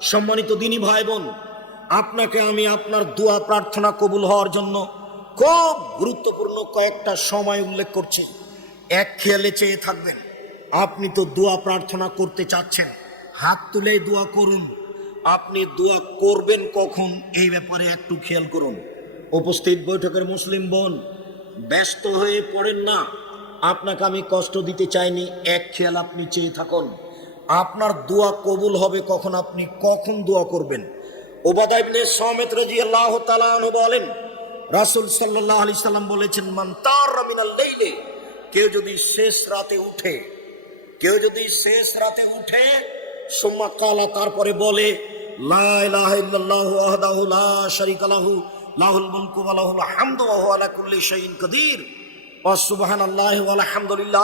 সম্মানিত দিনী ভাই বোন আপনাকে আমি আপনার দোয়া প্রার্থনা কবুল হওয়ার জন্য খুব গুরুত্বপূর্ণ কয়েকটা সময় উল্লেখ করছি। এক খেয়ালে চেয়ে থাকবেন, আপনি তো দোয়া প্রার্থনা করতে চাচ্ছেন, হাত তুলে দোয়া করুন। আপনি দোয়া করবেন কখন, এই ব্যাপারে একটু খেয়াল করুন। উপস্থিত বৈঠকের মুসলিম বোন, ব্যস্ত হয়ে পড়েন না। আপনাকে আমি কষ্ট দিতে চাইনি, এক খেয়াল আপনি চেয়ে থাকুন। আপনার দোয়া কবুল হবে কখন আপনি কখন দোয়া করবেন? ওবাদা ইবনে সামেত রাদিয়াল্লাহু তাআলা আনহু বলেন, রাসূল সাল্লাল্লাহু আলাইহি সাল্লাম বলেছেন, মান তারা লাইলি কেউ যদি শেষ রাতে উঠে, কেউ যদি শেষ রাতে উঠে, সুম্মা কালা তারপরে বলে লাহুল লাহুল আলা কুল্লি লা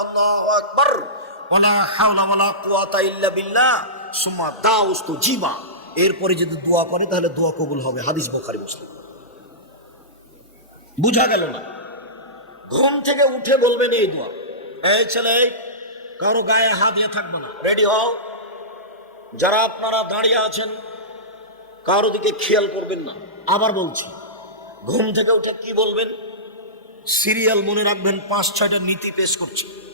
আল্লাহু ওয়া লা হাওলা ওয়া লা কুওয়াতা ইল্লা বিল্লাহ, সুম্মা দাউস্তু জিবা। এরপরে যদি দোয়া করে, তাহলে দোয়া কবুল হবে। হাদিস বুখারী, মুসলিম। বুঝা গেল না? ঘুম থেকে উঠে বলবেন এই দোয়া। এই ছেলে, কারও গায়ে হাত দিয়ে থাকবে না। রেডি হও। যারা আপনারা দাঁড়িয়ে আছেন, কারও দিকে খেয়াল করবেন না। আবার বলছি, ঘুম থেকে উঠে কি বলবেন? সিরিয়াল মনে রাখবেন, পাঁচ, ছয়টা নীতি পেশ করছি।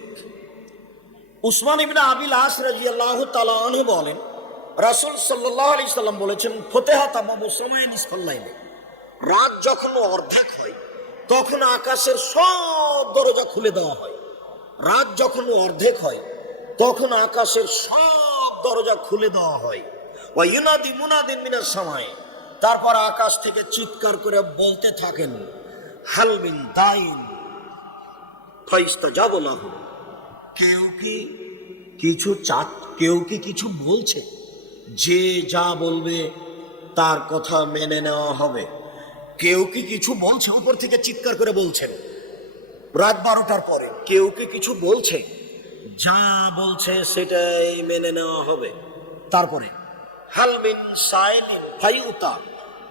উসমান ইবনে আবিল আস রাদিয়াল্লাহু তাআলা আনহু বলেন, রাসূল সাল্লাল্লাহু আলাইহি সাল্লাম বলেছেন ফতেহাত আবু সময় নিসফাল লাইলে। রাত যখন অর্ধেক হয়, তখন আকাশের সব দরজা খুলে দেওয়া হয়। রাত যখন অর্ধেক হয়, তখন আকাশের সব দরজা খুলে দেওয়া হয়। ওয়া ইউনাদি মুনাদিন মিনাস সময় তারপর আকাশ থেকে চিৎকার করে বলতে থাকেন হালমিন দাইন ফাইস্তা যাব না কেউ কি কিছু চা কেউ কি কিছু বলছে? যে যা বলবে তার কথা মেনে নেওয়া হবে। কেউ কি কিছু বলছে? উপর থেকে চিৎকার করে বলছেন। রাত বারোটার পরে কেউ কি কিছু বলছে? যা বলছে সেটাই মেনে নেওয়া হবে। তারপরে হালমিন সাইলিন ফাইউতা,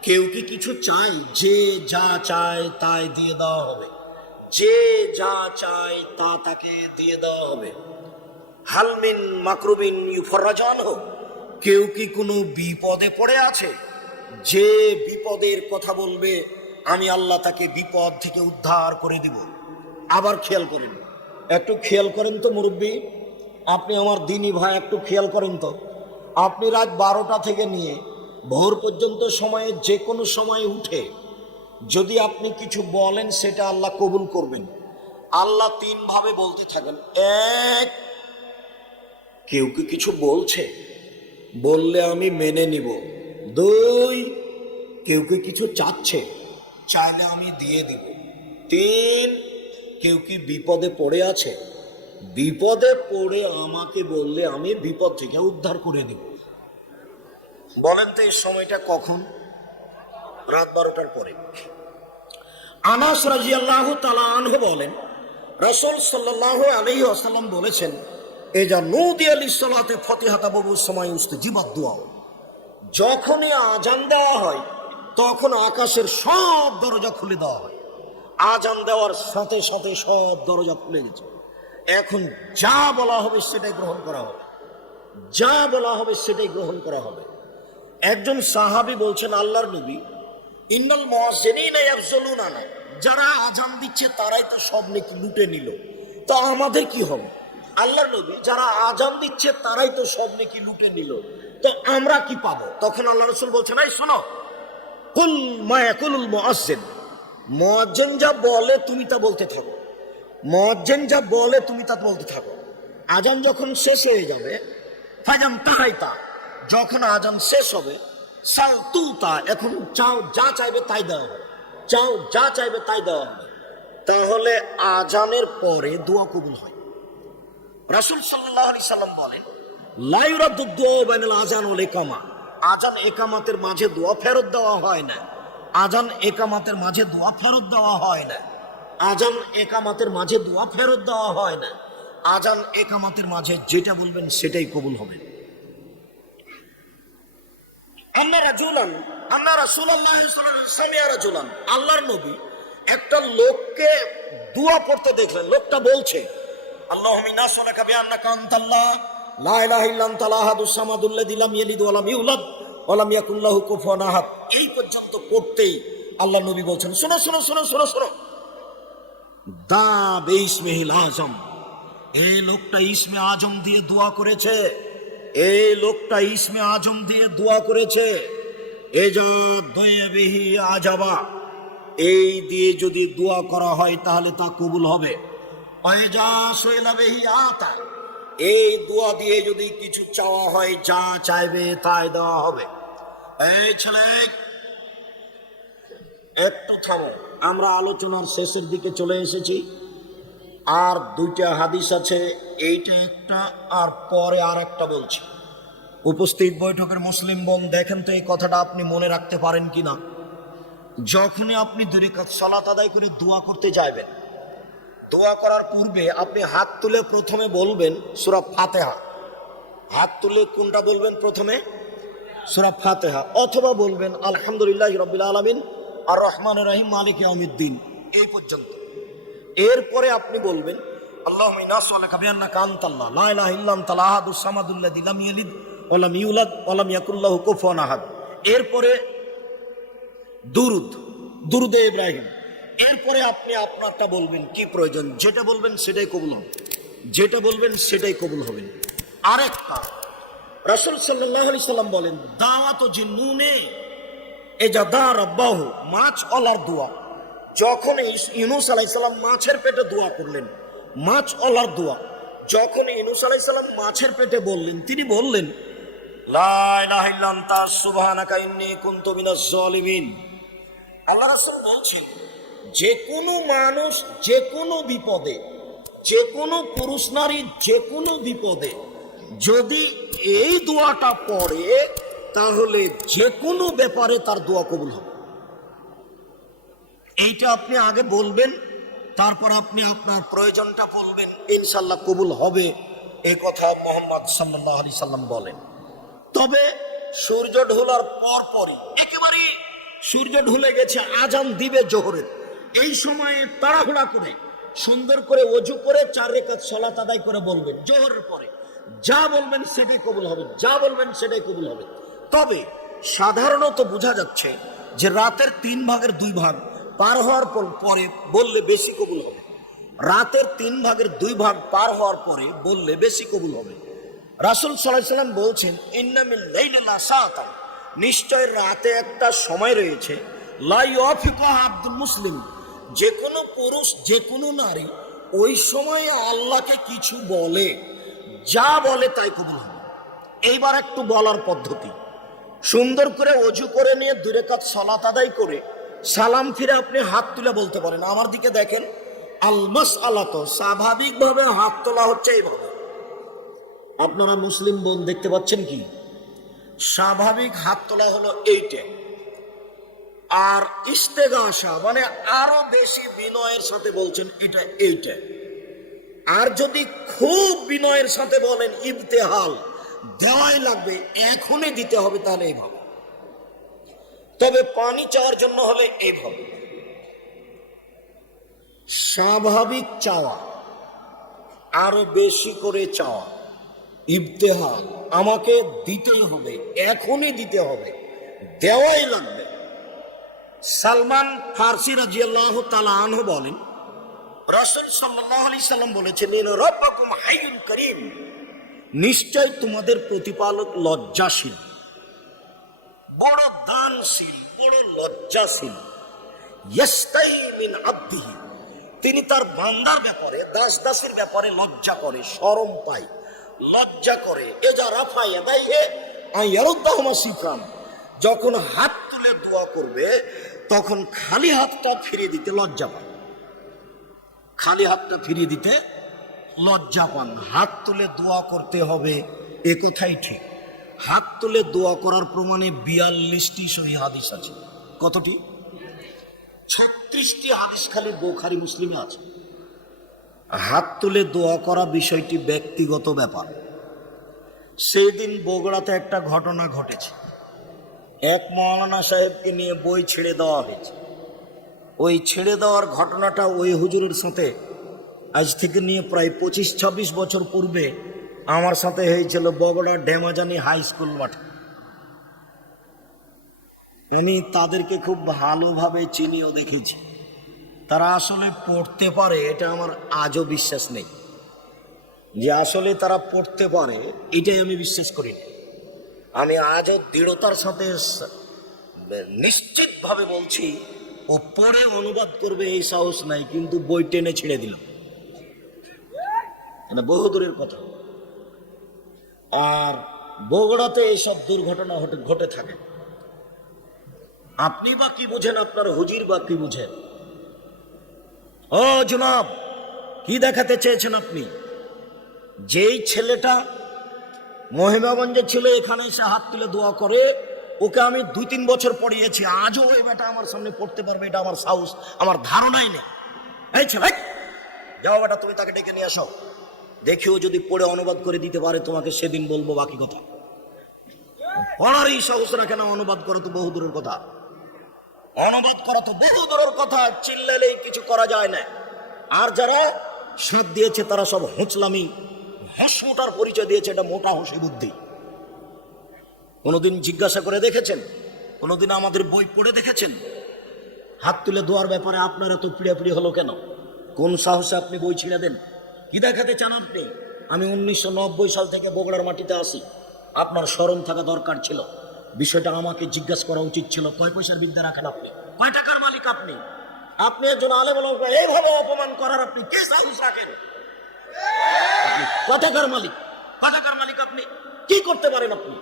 কেউ কি কিছু চাই যে যা চায় তাই দিয়ে দেওয়া হবে। যে যা চায় তা তাকে দিয়ে দেওয়া হবে। হালমিন মাকরুবিন ইউফরাজান হোক, কেউ কি কোনো বিপদে পড়ে আছে? যে বিপদের কথা বলবে, আমি আল্লাহ তাকে বিপদ থেকে উদ্ধার করে দিব। আবার খেয়াল করেন। একটু খেয়াল করেন তো মুরব্বী, আপনি আমার দিনী ভাই, একটু খেয়াল করেন তো। আপনি রাত বারোটা থেকে নিয়ে ভোর পর্যন্ত সময়ে যে কোনো সময় উঠে যদি আপনি কিছু বলেন, সেটা আল্লাহ কবুল করবেন। আল্লাহ তিন ভাবে বলতে থাকেন। এক, কেউ কি কিছু বলছে? বললে আমি মেনে নিব। দুই, কেউ কি কিছু চাচ্ছে? চাইলে আমি দিয়ে দিব। তিন, কেউ কি বিপদে পড়ে আছে? বিপদে পড়ে আমাকে বললে আমি বিপদ থেকে উদ্ধার করে দিব। বলেন তো এই সময়টা কখন? রাত বারোটার পরে। আনাস রাজিয়াল্লাহু তালা আনহু বলেন, রসুল সাল্লাল্লাহু আলাইহি আসাল্লাম বলেছেন এ যা নৌদি আলী সালাতে ফতিহাতা বাবু সময় উস্তে জীবাদ দোয়াও যখনই আজান দেওয়া হয়, তখন আকাশের সব দরজা খুলে দেওয়া হয়। আজান দেওয়ার সাথে সাথে সব দরজা খুলে গেছে। এখন যা বলা হবে সেটাই গ্রহণ করা হবে। যা বলা হবে সেটাই গ্রহণ করা হবে। একজন সাহাবী বলছেন, আল্লাহর নবী ইন্নাল মুয়াজ্জিনিনা ইয়াফজুলুনা না। যারা আজান দিচ্ছে, তারাই তো সব নাকি লুটে নিল। তো আমাদের কি হবে? আল্লাহর নবী যারা আজান দিচ্ছে, তারাই তো সব নাকি লুটে নিল। তো আমরা কি পাবো? তখন আল্লাহ রসুল বলছেন, এই শোনো, কুল মায়াকুলুল মুআজ্জিন। মুয়াজ্জিন যা বলে, তুমি তা বলতে থাকো। মুয়াজ্জিন যা বলে, তুমি তা বলতে থাকো। আজান যখন শেষ হয়ে যাবে, ফাজাম তাহাইতা, যখন আজান শেষ হবে সাল এখন চাও যা চাইবে তাই হবে চাও যা চাইবে তাই দেওয়া হবে তাহলে আজানের পরে দোয়া কবুল হয়। রাসূল আলাইহি সাল্লাম বলেন লাইরাদুদ্দোয়াল আজান ও একামা আজান একামাতের মাঝে দোয়া ফেরত দেওয়া হয় না। আজান একামাতের মাঝে দোয়া ফেরত দেওয়া হয় না। আজান একামাতের মাঝে দোয়া ফেরত দেওয়া হয় না। আজান একামাতের মাঝে যেটা বলবেন সেটাই কবুল হবে। আল্লাহর নবী একটা লোককে দোয়া পড়তে দেখলেন, লোকটা বলছে আল্লাহ সোনাকা বিআন্নাকা আনতাল্লাহ, লা ইলাহা ইল্লা আনতাল আহাদুস সামাদুল্লাযী লাম ইয়ালিদ ওয়া লাম ইউলাদ, ওয়া লাম ইয়াকুল লাহু কুফুয়ান আহাদ। এই পর্যন্ত পড়তেই আল্লাহ নবী বলছেন, শোনো শোনো শোনো শোনো শোনো। দা বেইসমিহিল আজম। এই লোকটা ইসমে আজম দিয়ে দোয়া করেছে। এই লোকটা ইসমে আজম দিয়ে দোয়া করেছে আজাবা। এই দিয়ে যদি দোয়া করা হয় তাহলে তা কবুল হবে। এই দোয়া দিয়ে যদি কিছু চাওয়া হয়, যা চাইবে তাই দেওয়া হবে। একটু থামো। আমরা আলোচনার শেষের দিকে চলে এসেছি। আর দুইটা হাদিস আছে, এইটা একটা আর পরে আর একটা বলছি। উপস্থিত বৈঠকের মুসলিম বোন, দেখেন তো এই কথাটা আপনি মনে রাখতে পারেন কি না যখনই আপনি দুরিকাত সলাত আদায় করে দোয়া করতে যাবেন দোয়া করার পূর্বে আপনি হাত তুলে প্রথমে বলবেন সুরা ফাতেহা। হাত তুলে কোনটা বলবেন প্রথমে? সুরা ফাতেহা। অথবা বলবেন, আলহামদুলিল্লাহ রবিল আলমিন আর রহমান রাহিম, মালিক আমিদ্দিন এই পর্যন্ত। এরপরে আপনি বলবেন ইয়ালিদ ওয়া ইউলাদ আহাদ। এরপরে দুরুদ, দুরুদে ইব্রাহিম। এরপরে আপনি আপনারটা বলবেন, কি প্রয়োজন? যেটা বলবেন সেটাই কবুল হবে। যেটা বলবেন সেটাই কবুল হবে। আরেকটা, রাসূল সাল্লাম বলেন, দাওয়াত জিন্নুনে এজা দা রব্বাহু, মাছ অলার দোয়া। যখন ইউনুস আলাইসাল্লাম মাছের পেটে দোয়া করলেন মাছ অলার দোয়া, যখন ইউনুস আলাইসাল্লাম মাছের পেটে বললেন, তিনি বললেন আল্লাহ রাসূল বলছেন যে কোনো মানুষ যে কোনো বিপদে যে কোনো পুরুষ নারী যে কোনো বিপদে, যদি এই দোয়াটা পড়ে, তাহলে যে কোনো ব্যাপারে তার দোয়া কবুল হবে। এইটা আপনি আগে বলবেন, তারপর আপনি আপনার প্রয়োজনটা বলবেন। ইনশাল্লাহ কবুল হবে এই কথা মোহাম্মদ সাল্লাহ আলি সাল্লাম বলেন। তবে সূর্য ঢোলার পর পরই একেবারে সূর্য ঢুলে গেছে, আজান দিবে জোহরের। এই সময়ে তাড়াহুড়া করে, সুন্দর করে অজু করে চার রেখাত সলাত আদায় করে বলবেন, জোহরের পরে। যা বলবেন সেটাই কবুল হবে, যা বলবেন সেটাই কবুল হবে। তবে সাধারণত বোঝা যাচ্ছে যে রাতের তিন ভাগের দুই ভাগ পার হওয়ার পর- পরে বললে বেশি কবুল হবে। রাতের তিন ভাগের দুই ভাগ পার হওয়ার পরে বললে বেশি কবুল হবে। রাসুল সাল্লাম বলছেন ইন্নামিল নিশ্চয় রাতে একটা সময় রয়েছে লাই অফিকা আব্দুল মুসলিম। যে কোনো পুরুষ যে কোনো নারী ওই সময়ে আল্লাহকে কিছু বলে, যা বলে তাই কবুল হবে। এইবার একটু বলার পদ্ধতি। সুন্দর করে অজু করে নিয়ে দূরে কাজ সলাত আদায় করে সালাম ফিরে আপনি হাত তুলে বলতে পারেন। আমার দিকে দেখেন আলমাস আলাত স্বাভাবিকভাবে হাত তোলা হচ্ছে এইভাবে। আপনারা মুসলিম বোন দেখতে পাচ্ছেন কি? স্বাভাবিক হাত তোলা হলো এইটা। আর ইস্তেগাসা মানে আরও বেশি বিনয়ের সাথে বলছেন, এটা এইটা। আর যদি খুব বিনয়ের সাথে বলেন, ইবতেহাল, দেওয়াই লাগবে, এখনই দিতে হবে তাহলে এইভাবে। তবে পানি চাওয়ার জন্য হলে এইভাবে স্বাভাবিক চাওয়া, আরও বেশি করে চাওয়া ইবতেহাল আমাকে দিতেই হবে, এখনই দিতে হবে, দেওয়াই লাগবে। সালমান ফার্সি রাজিয়াল্লাহ তালা আনহু বলেন, রাসূল সাল্লাল্লাহু আলাইহি সাল্লাম বলেছেন ইন রাব্বাকুম হাইয়ুন করিম। নিশ্চয় তোমাদের প্রতিপালক লজ্জাশীল। বড় দানশীল, বড় লজ্জাশীল। তিনি তার বান্দার ব্যাপারে দাস দাসের ব্যাপারে লজ্জা করে, শরম পায়। লজ্জা করে ইয়াদাইহে আয়ারুদ্দাহুমা সিফরান। যখন হাত তুলে দোয়া করবে, তখন খালি হাতটা ফিরিয়ে দিতে লজ্জা পান। খালি হাতটা ফিরিয়ে দিতে লজ্জা পান। হাত তুলে দোয়া করতে হবে, এ কথাই ঠিক। হাত তুলে দোয়া করার প্রমাণে বিয়াল্লিশটি সহি হাদিস আছে। কতটি? ছত্রিশটি হাদিস খালি বোখারি মুসলিমে আছে। হাত তুলে দোয়া করা বিষয়টি ব্যক্তিগত ব্যাপার। সেই দিন বগুড়াতে একটা ঘটনা ঘটেছে। এক মৌলানা সাহেবকে নিয়ে বই ছেড়ে দেওয়া হয়েছে। ওই ছেড়ে দেওয়ার ঘটনাটা ওই হুজুরের সাথে আজ থেকে নিয়ে প্রায় পঁচিশ, ছাব্বিশ বছর পূর্বে আমার সাথে হয়েছিল বগুড়া ডেমাজানি হাই স্কুল মাঠে। আমি তাদেরকে খুব ভালোভাবে চিনিও দেখেছি। তারা আসলে পড়তে পারে, এটা আমার আজও বিশ্বাস নেই। যে আসলে তারা পড়তে পারে, এটাই আমি বিশ্বাস করি। আমি আজও দৃঢ়তার সাথে নিশ্চিতভাবে বলছি, ও পরে অনুবাদ করবে, এই সাহস নাই, কিন্তু বই টেনে ছেড়ে দিল। এটা বহুদূরের কথা। আর বগুড়াতে এইসব দুর্ঘটনা ঘটে থাকে। আপনি বা কি বুঝেন? আপনার হুজির বা কি বুঝেন? ও জনাব কি দেখাতে চেয়েছেন আপনি? যেই ছেলেটা মহিমাগঞ্জে ছিল এখানে এসে হাত তুলে দোয়া করে ওকে আমি দুই তিন বছর পড়িয়েছি। আজও ওই বেটা আমার সামনে পড়তে পারবে এটা আমার সাহস আমার ধারণাই নেই। এই এই, যাও বেটা তুমি তাকে ডেকে নিয়ে আসো। দেখিও যদি পড়ে অনুবাদ করে দিতে পারে, তোমাকে সেদিন বলব বাকি কথা। পড়ারই সাহস না কেন অনুবাদ করো তো বহু দূরের কথা? অনুবাদ করা তো বহু দূরের কথা, চিল্লালেই কিছু করা যায় না। আর যারা সাথ দিয়েছে, তারা সব হোঁচলামি হাঁস মোটার পরিচয় দিয়েছে, এটা মোটা হাসি বুদ্ধি। কোনোদিন জিজ্ঞাসা করে দেখেছেন? কোনোদিন আমাদের বই পড়ে দেখেছেন? হাত তুলে দোয়ার ব্যাপারে আপনার এত পিড়াপিড়ি হলো কেন? কোন সাহসে আপনি বই ছিঁড়ে দেন? কি দেখাতে চান আপনি? আমি উনিশশো নব্বই সাল থেকে বগুড়ার মাটিতে আসি আপনার স্মরণ থাকা দরকার ছিল। বিষয়টা আমাকে জিজ্ঞাসা করা উচিত ছিল। কয় পয়সার বিদ্যা রাখেন আপনি? কয় টাকার মালিক আপনি? আপনি একজন আলে এইভাবে অপমান করার আপনি কে সাহস রাখেন? কয় মালিক? কয় মালিক আপনি? কি করতে পারেন আপনি?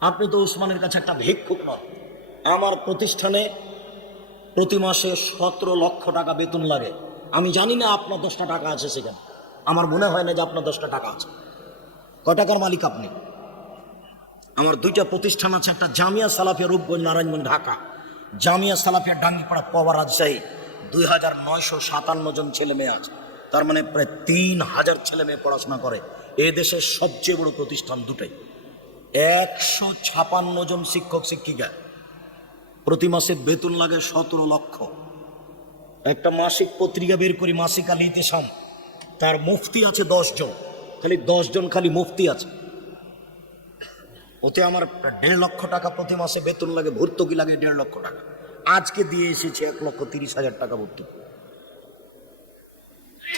আপনি তো উসমানের কাছে একটা ভিক্ষুক নন। আমার প্রতিষ্ঠানে প্রতি মাসে সতেরো লক্ষ টাকা বেতন লাগে। আমি জানি না আপনার দশটা টাকা আছে সেখানে। আমার মনে হয় না যে আপনার দশটা টাকা আছে। কয় টাকার মালিক আপনি? আমার দুইটা প্রতিষ্ঠান আছে, একটা জামিয়া সালাফিয়া রূপগঞ্জ নারায়ণগঞ্জ, ঢাকা। জামিয়া সালাফিয়া ডাঙ্গিপাড়া পবা রাজশাহী। দুই হাজার নয়শো সাতান্ন জন ছেলে মেয়ে আছে। তার মানে প্রায় তিন হাজার ছেলে মেয়ে পড়াশোনা করে। এ দেশের সবচেয়ে বড় প্রতিষ্ঠান দুটাই। একশো ছাপান্ন জন শিক্ষক, শিক্ষিকা। প্রতি মাসে বেতন লাগে সতেরো লক্ষ। একটা মাসিক পত্রিকা বের করি, মাসিক আলী ইতেসাম। তার মুফতি আছে দশ জন খালি দশ জন খালি মুফতি আছে। ওতে আমার দেড় লক্ষ টাকা প্রতি মাসে বেতন লাগে, ভর্তুকি লাগে দেড় লক্ষ টাকা। আজকে দিয়ে এসেছে এক লক্ষ তিরিশ হাজার টাকা ভর্তুকি।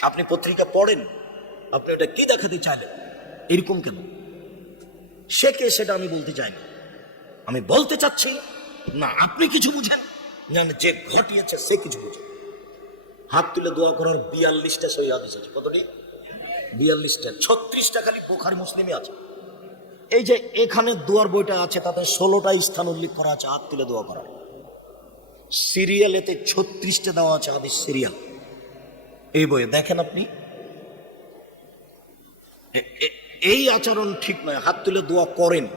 আপনি পত্রিকা পড়েন? আপনি ওটা কি দেখাতে চাইলেন? এরকম কেন? সে কে সেটা আমি বলতে চাই না আমি বলতে চাচ্ছি, না, আপনি কিছু বুঝেন? না, যে ঘটিয়েছে সে কিছু বুঝে। হাত তুলে দোয়া করার বিয়াল্লিশটা সই হাদিস আছে। কতটি বিয়াল্লিশটা। ছত্রিশটা খালি বোখারি মুসলিমে আছে। এই যে এখানে দোয়ার বইটা আছে, তাতে ষোলোটা স্থান উল্লেখ করা আছে, হাত তুলে দোয়া করার। সিরিয়ালেতে ছত্রিশটা দেওয়া আছে হাদিস সিরিয়াল। এই বইয়ে দেখেন আপনি? এই আচরণ ঠিক নয়। হাত তুলে দোয়া করেন।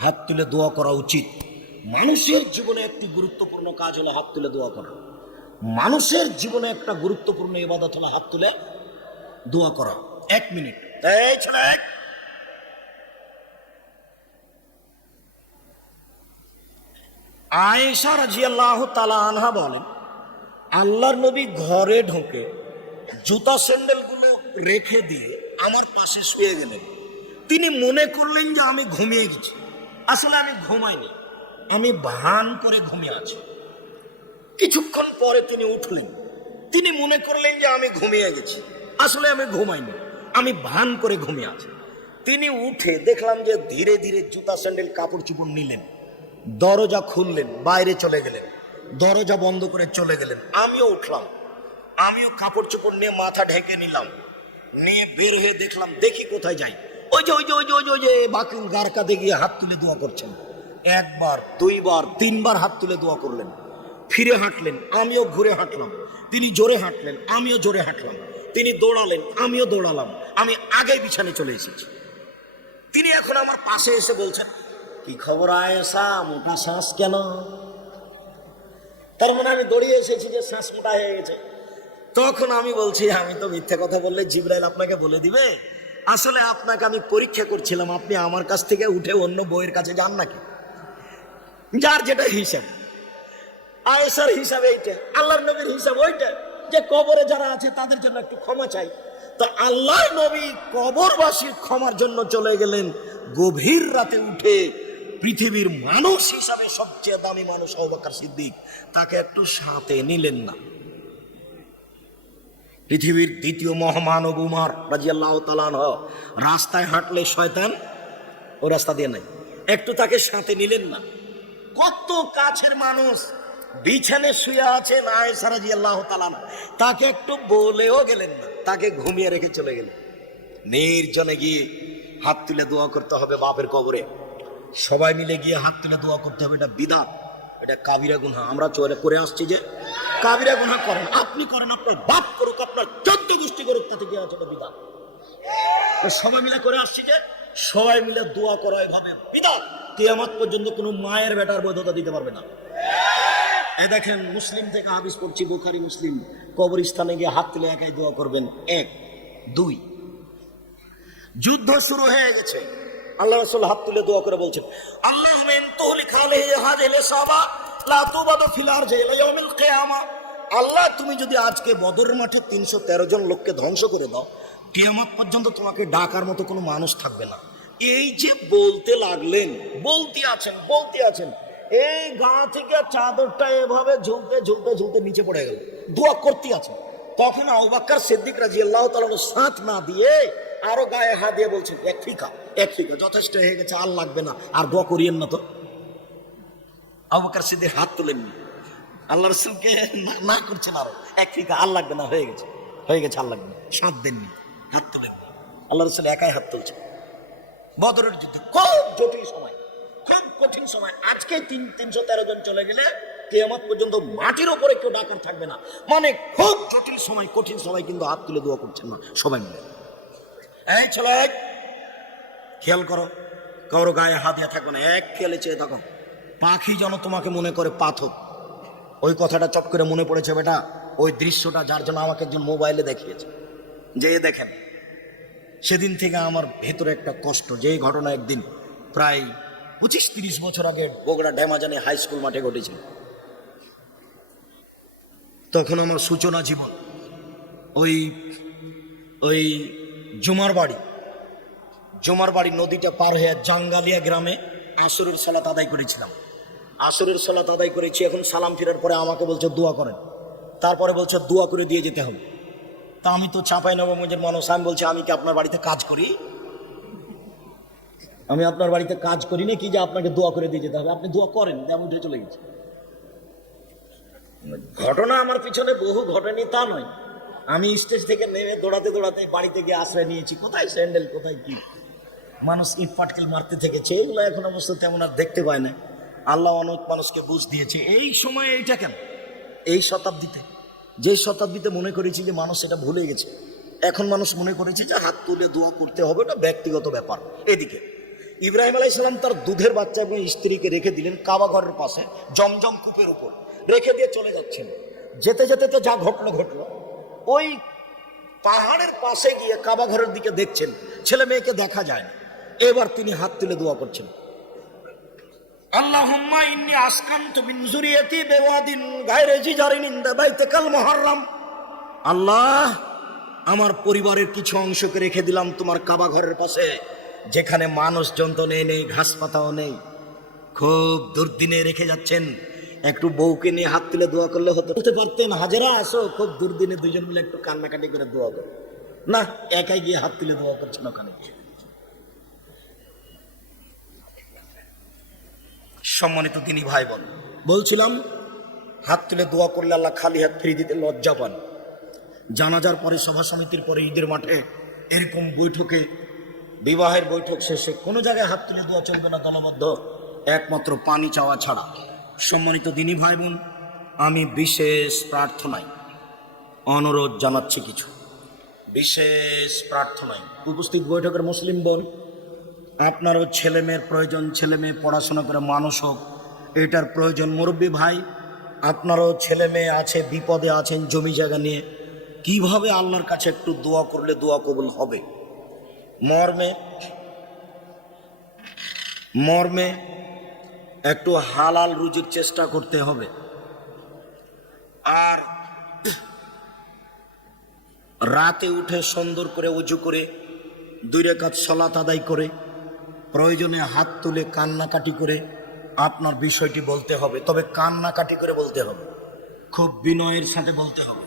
হাত তুলে দোয়া করা উচিত। মানুষের জীবনে একটি গুরুত্বপূর্ণ কাজ হলো হাত তুলে দোয়া করা। মানুষের জীবনে একটা গুরুত্বপূর্ণ ইবাদত হলো হাত তুলে দোয়া করা। এক মিনিট। এই ছেলে! এক। আয়েশা রাজিয়াল্লাহ তালা আনহা বলেন, আল্লাহর নবী ঘরে ঢোকে জুতা স্যান্ডেলগুলো রেখে দিয়ে আমার পাশে শুয়ে গেলেন। তিনি মনে করলেন যে আমি ঘুমিয়ে গেছি। আসলে আমি ঘুমাইনি। আমি ভান করে ঘুমিয়ে আছি। কিছুক্ষণ পরে তিনি উঠলেন। তিনি মনে করলেন যে আমি ঘুমিয়ে গেছি। আসলে আমি ঘুমাইনি, আমি ভান করে ঘুমিয়ে আছি। তিনি উঠে দেখলাম যে ধীরে ধীরে জুতা, স্যান্ডেল, কাপড় চুপড় নিলেন। দরজা খুললেন, বাইরে চলে গেলেন। দরজা বন্ধ করে চলে গেলেন। আমিও উঠলাম। আমিও কাপড় চোপড় নিয়ে মাথা ঢেকে নিলাম। নিয়ে বের হয়ে দেখলাম, দেখি কোথায় যাই। ওই যে ওই যে ওই যে ওই যে বাকুল গারকাতে গিয়ে হাত তুলে দোয়া করছেন। একবার, দুইবার, তিনবার হাত তুলে দোয়া করলেন। ফিরে হাঁটলেন, আমিও ঘুরে হাঁটলাম। তিনি জোরে হাঁটলেন, আমিও জোরে হাঁটলাম। তিনি দৌড়ালেন, আমিও দৌড়ালাম। আমি আগে বিছানে চলে এসেছি। তিনি এখন আমার পাশে এসে বলছেন, কি খবর আয়েসা মোটা শ্বাস কেন? তার মানে আমি দৌড়িয়ে এসেছি যে শ্বাস মোটা হয়ে গেছে। তখন আমি বলছি, আমি তো মিথ্যে কথা বললে জিব্রাইল আপনাকে বলে দিবে? আসলে আপনাকে আমি পরীক্ষা করছিলাম, আপনি আমার কাছ থেকে উঠে অন্য বইয়ের কাছে যান নাকি? যার যেটা হিসাব। আয়েসার হিসাব এইটা, আল্লাহর নবীর হিসাব ওইটা, যে কবরে যারা আছে তাদের জন্য একটু ক্ষমা চাই। তো আল্লাহ নবী কবরবাসীর ক্ষমার জন্য চলে গেলেন, গভীর রাতে উঠে পৃথিবীর মানুষ হিসাবে সবচেয়ে দামি মানুষ অবাকার সিদ্দিক। তাকে একটু সাথে নিলেন না। পৃথিবীর দ্বিতীয় মহামানব উমার রাজি আল্লাহ তালান রাস্তায় হাঁটলে শয়তান ও রাস্তা দিয়ে নাই। একটু তাকে সাথে নিলেন না। কত কাছের মানুষ বিছানে শুয়ে আছেন আয়েশা আল্লাহ তালান তাকে একটু বলেও গেলেন না, তাকে ঘুমিয়ে রেখে চলে গেলেন। নির্জনে গিয়ে হাত তুলে দোয়া করতে হবে বাপের কবরে। সবাই মিলে গিয়ে হাত তুলে দোয়া করতে হবে, এটা বিধান, এটা কাবিরা গুনহা। আমরা চলে করে আসছি যে কাবিরা গুনহা করেন, আপনি করেন, আপনার বাপ করুক, আপনার চোদ্দ গোষ্ঠী করুক, তাতে কি আছে বিধান। সবাই মিলে করে আসছি যে সবাই মিলে দোয়া করা এভাবে বিধান। কেয়ামত পর্যন্ত কোনো মায়ের বেটার বৈধতা দিতে পারবে না। এ দেখেন, মুসলিম থেকে হাদিস পড়ছি, বুখারি, মুসলিম। কবরস্থানে গিয়ে হাত তুলে একাই দোয়া করবেন। এক, দুই। যুদ্ধ শুরু হয়ে গেছে। আল্লাহ রাসূল হাত তুলে দোয়া করে বলছেন, আল্লাহ আল্লাহ, তুমি যদি আজকে বদর মাঠে তিনশো তেরো জন লোককে ধ্বংস করে দাও, কিয়ামত পর্যন্ত তোমাকে ডাকার মতো কোনো মানুষ থাকবে না। এই যে বলতে লাগলেন, বলতে আছেন বলতে আছেন এই গা থেকে চাদরটা এভাবে ঝুলতে ঝুলতে ঝুলতে নিচে পড়ে গেল। দোয়া করতে আছে। তখন আউবাক্কার সিদ্দিক রাজি আল্লাহ তালানো সাথ না দিয়ে আরও গায়ে হাত দিয়ে বলছেন এক ফিকা এক ফিকা, যথেষ্ট হয়ে গেছে, আর লাগবে না, আর দোয়া করিয়েন না তো। আবুবাকর সিদ্দিক হাত তুলেননি আল্লাহ রসুলকে না- না করছেন আরও, এক ফিকা, আর লাগবে না, হয়ে গেছে হয়ে গেছে, আর লাগবে না। সাত দেননি হাত তুলেননি আল্লাহ রসুল একাই হাত তুলছে বদরের যুদ্ধে খুব জটিল সময়। খুব কঠিন সময়। আজকে তিন, তিনশো তেরো জন চলে গেলে কেয়ামত পর্যন্ত মাটির ওপরে কেউ ডাকার থাকবে না। মানে খুব জটিল সময়, কঠিন সময় কিন্তু হাত তুলে দোয়া করছেন না, সবাই মিলে। এই ছেলে, খেয়াল করো, কারও গায়ে হাত দিয়ে থাকবে না, এক খেয়ালে চেয়ে থাকো। পাখি যেন তোমাকে মনে করে পাথর। ওই কথাটা চট করে মনে পড়েছে বেটা, ওই দৃশ্যটা যার জন্য আমাকে একজন মোবাইলে দেখিয়েছে। যে দেখেন, সেদিন থেকে আমার ভেতরে একটা কষ্ট যে ঘটনা একদিন প্রায় পঁচিশ তিরিশ বছর আগে বগুড়া ড্যামাজানে হাই স্কুল মাঠে ঘটেছিল। তখন আমার সূচনা জীবন, ওই ওই জুমার বাড়ি জুমার বাড়ি নদীটা পার হয়ে জাঙ্গালিয়া গ্রামে আসরের সালাত আদায় করেছিলাম। আসরের সালাত আদায় করেছি, এখন সালাম ফেরার পরে আমাকে বলছে, দোয়া করেন। তারপরে বলছে, দোয়া করে দিয়ে যেতে হবে। তা আমি তো চাঁপাই নবমজের মানুষ, আমি বলছি, আমি কি আপনার বাড়িতে কাজ করি? আমি আপনার বাড়িতে কাজ করি না, কি যে আপনাকে দোয়া করে দিয়ে যেতে হবে? আপনি দোয়া করেন আমি উঠে চলে গেছি। ঘটনা আমার পিছনে বহু ঘটেনি, তা নয়। আমি স্টেজ থেকে নেমে দৌড়াতে দৌড়াতে বাড়িতে গিয়ে আশ্রয় নিয়েছি। কোথায় স্যান্ডেল, কোথায় কি? মানুষ ইট পাটকেল মারতে থেকেছে, এগুলো এখন অবশ্য তেমন আর দেখতে পায় না। আল্লাহ অনেক মানুষকে বুঝ দিয়েছে। এই সময় এইটা কেন? এই শতাব্দীতে, যে শতাব্দীতে মনে করেছি যে মানুষ সেটা ভুলে গেছে, এখন মানুষ মনে করেছে যে হাত তুলে দোয়া করতে হবে ওটা ব্যক্তিগত ব্যাপার। এদিকে ইব্রাহিম আলাইসাল্লাম তার দুধের বাচ্চা এবং স্ত্রীকে রেখে দিলেন কাবা ঘরের পাশে, জমজম কূপের উপর। রেখে দিয়ে চলে যাচ্ছেন। যেতে যেতে তো যা ঘটলো ঘটলো। ওই পাহাড়ের পাশে গিয়ে কাবা ঘরের দিকে দেখছেন, ছেলে মেয়েকে দেখা যায় না। এবার তিনি হাত তুলে দোয়া করছেন। ইন্নী আল্লাহ, আমার পরিবারের কিছু অংশকে রেখে দিলাম তোমার কাবা ঘরের পাশে। যেখানে মানুষজন তো নেই নেই, ঘাস পাতাও নেই, খুব দুর্দিনে রেখে যাচ্ছেন। একটু বউকে নিয়ে হাত তুলে দোয়া করলে হতো। বলতে পারতেন, হাজারা, আসো। খুব দুর্দিনে দুজন মিলে একটু কান্নাকাটি করে দোয়া করো। না, একাই গিয়ে হাত তুলে দোয়া করছেন ওখানে। সম্মানিত তিনি ভাই বোন বলছিলাম, হাত তুলে দোয়া করলে আল্লাহ খালি হাত ফিরিয়ে দিতে লজ্জা পান। জানাজার পরে সভা সমিতির পরে ঈদের মাঠে এরকম বৈঠকে বিবাহের বৈঠক শেষে কোনো জায়গায় হাত তুলে দেওয়া চলবে না দলবদ্ধ। একমাত্র পানি চাওয়া ছাড়া। সম্মানিত দিনী ভাই বোন আমি বিশেষ প্রার্থনায় অনুরোধ জানাচ্ছি কিছু। বিশেষ প্রার্থনায় উপস্থিত বৈঠকের মুসলিম বোন, আপনারও ছেলে মেয়ের প্রয়োজন, ছেলে মেয়ে পড়াশোনা করে মানুষ হোক, এটার প্রয়োজন মুরব্বী ভাই, আপনারও ছেলে মেয়ে আছে, বিপদে আছেন, জমি জায়গা নিয়ে, কীভাবে আল্লাহর কাছে একটু দোয়া করলে দোয়া কবুল হবে? মর্মে মর্মে একটু হালাল রুজির চেষ্টা করতে হবে। আর রাতে উঠে সুন্দর করে উজু করে দুই রেখাত সলাত আদায় করে, প্রয়োজনে হাত তুলে কান্নাকাটি করে আপনার বিষয়টি বলতে হবে। তবে কান্নাকাটি করে বলতে হবে। খুব বিনয়ের সাথে বলতে হবে।